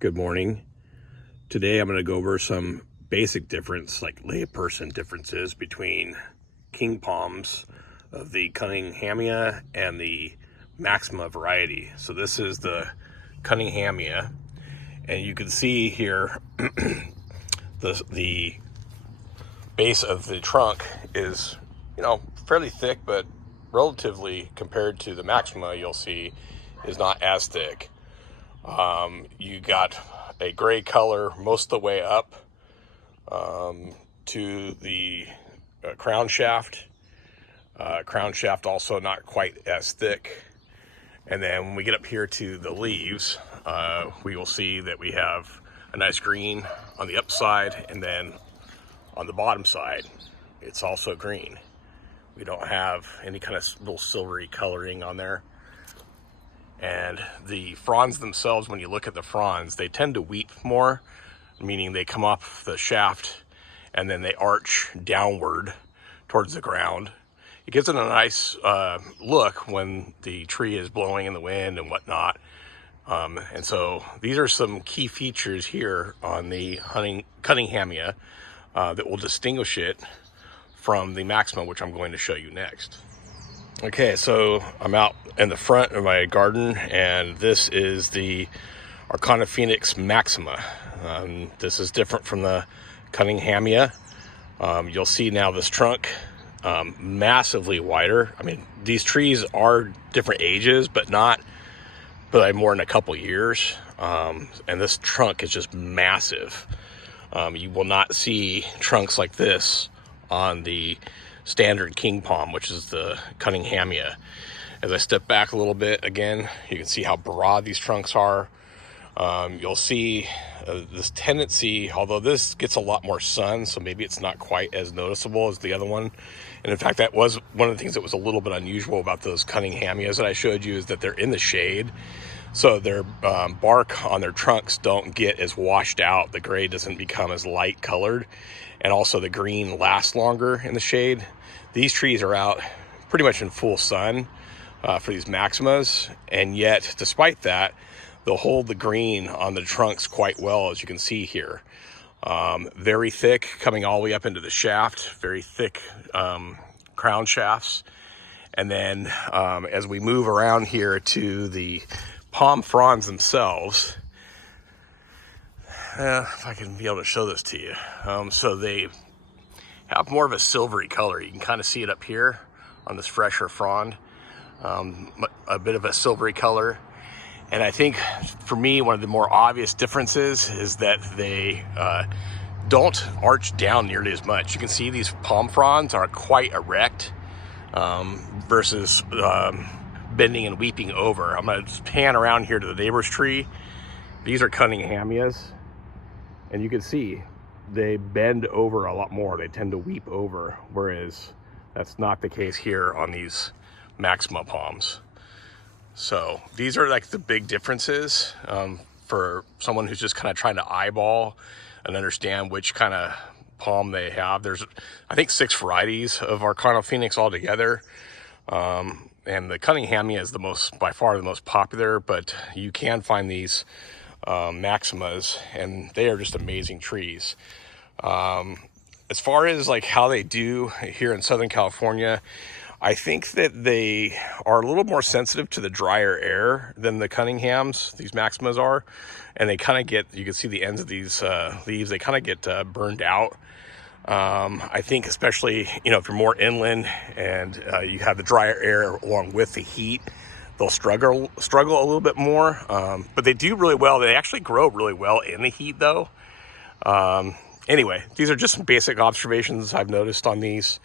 Good morning. Today I'm going to go over some basic difference, like layperson differences between king palms of the cunninghamia and the Maxima variety. So this is the cunninghamia, and you can see here the base of the trunk is, fairly thick, but relatively compared to the Maxima, you'll see is not as thick. You got a gray color most of the way up to the crown shaft. Crown shaft also not quite as thick. And then when we get up here to the leaves, we will see that we have a nice green on the upside, and then on the bottom side, it's also green. We don't have any kind of little silvery coloring on there. And the fronds themselves, when you look at the fronds, they tend to weep more, meaning they come off the shaft and then they arch downward towards the ground. It gives it a nice look when the tree is blowing in the wind and whatnot. And so these are some key features here on the cunninghamia that will distinguish it from the Maxima, which I'm going to show you next. Okay, so I'm out in the front of my garden, and this is the Archintophoenix Maxima. This is different from the cunninghamia. You'll see now this trunk massively wider. I mean, these trees are different ages, but more than a couple years. And this trunk is just massive. You will not see trunks like this on the standard king palm, which is the cunninghamia. As I step back a little bit, again, you can see how broad these trunks are. You'll see this tendency, although this gets a lot more sun, so maybe it's not quite as noticeable as the other one. And in fact, that was one of the things that was a little bit unusual about those cunninghamias that I showed you, is that they're in the shade. So their bark on their trunks don't get as washed out. The gray doesn't become as light colored. And also the green lasts longer in the shade. These trees are out pretty much in full sun for these Maximas. And yet, despite that, they'll hold the green on the trunks quite well, as you can see here. Very thick, coming all the way up into the shaft, very thick crown shafts. And then as we move around here to the palm fronds themselves, if I can be able to show this to you. So they have more of a silvery color. You can kind of see it up here on this fresher frond, a bit of a silvery color. And I think for me, one of the more obvious differences is that they don't arch down nearly as much. You can see these palm fronds are quite erect versus bending and weeping over. I'm going to pan around here to the neighbor's tree. These are cunninghamias, and you can see they bend over a lot more. They tend to weep over, whereas that's not the case here on these Maxima palms. So these are like the big differences for someone who's just kind of trying to eyeball and understand which kind of palm they have. There's, I think, 6 varieties of Archintophoenix altogether. And the cunninghamia is by far the most popular, but you can find these Maximas, and they are just amazing trees. As far as like how they do here in Southern California, I think that they are a little more sensitive to the drier air than the cunninghams, these Maximas are. And they kind of get, you can see the ends of these leaves, they kind of get burned out. I think especially, if you're more inland and you have the drier air along with the heat, they'll struggle a little bit more. But they do really well. They actually grow really well in the heat though. Anyway, these are just some basic observations I've noticed on these.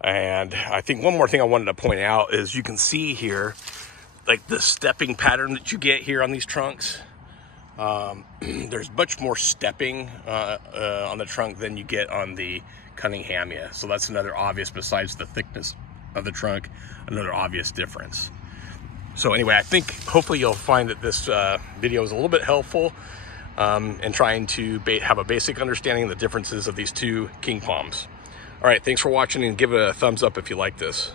And I think one more thing I wanted to point out is you can see here, like the stepping pattern that you get here on these trunks. There's much more stepping on the trunk than you get on the cunninghamia. So that's another obvious, besides the thickness of the trunk, another obvious difference. So anyway, I think hopefully you'll find that this video is a little bit helpful in trying to have a basic understanding of the differences of these two king palms. All right, thanks for watching, and give it a thumbs up if you like this.